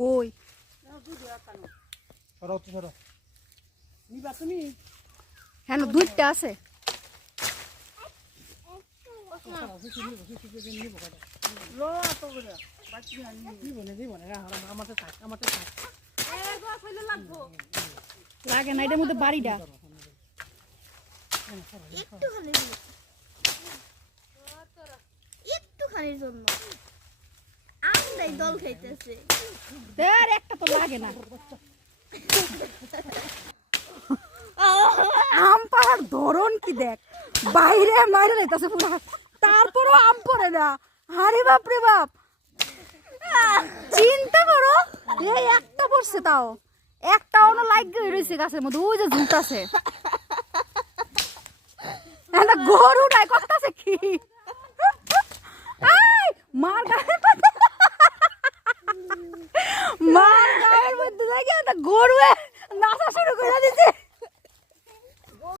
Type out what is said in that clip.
কই হ্যাঁ দুইটা আছে লাগে না এটার মধ্যে বাড়িটা একটুখানির জন্য আমরাই দল খাইতেছে একটা তো লাগে না আম পাড়ার ধরন কি দেখ বাইরে মাইরে লাইতাছে পুরো তারপরও আম পড়ে না আরে বাপ রে বাপ চিন্তা করো এই একটা পড়ছে তাও একটা অন্য লাগিয়ে রয়েছে গাছের মধ্যে ওই যে ঝুলতাছে একটা গরু নাই করতেছে কি মার গায়ের মার গায়ের মধ্যে দেখে একটা গরু নাচা